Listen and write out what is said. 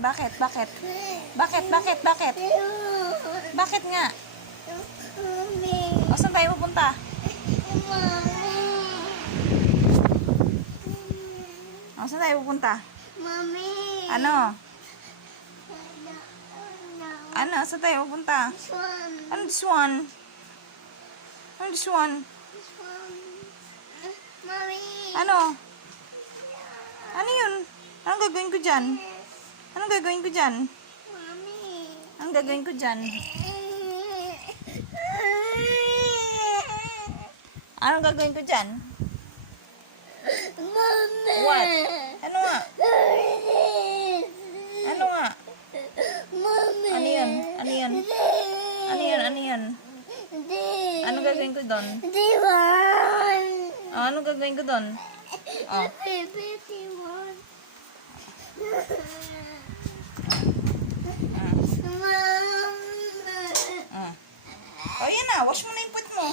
Bakit? Bakit? Bakit? Bakit? Bakit? Bakit nga? O, saan tayo pupunta? O, saan tayo pupunta? Mami. Ano? Ano? Saan tayo pupunta? This one. Ano this one? Ano this one? This one. Mami. Ano? Ano yun? Anong gagawin ko dyan? Anong gagawin ko dyan? Mami. Anong gagawin ko dyan? Anong gagawin ko dyan? Mami. What? Ano nga? Ano nga? Mami. Ano yun? Ano yun? Ano yun? Ano yun? Anong gagawin ko doon? This one. Oh, anong gagawin ko doon? Oh. This one. Mama. Oh, yan na. Wash mo na yung puwet mo.